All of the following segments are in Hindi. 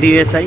DSI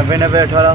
90/18.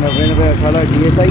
90/18 DSI.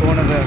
100/18.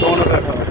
100/18.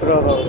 17,000.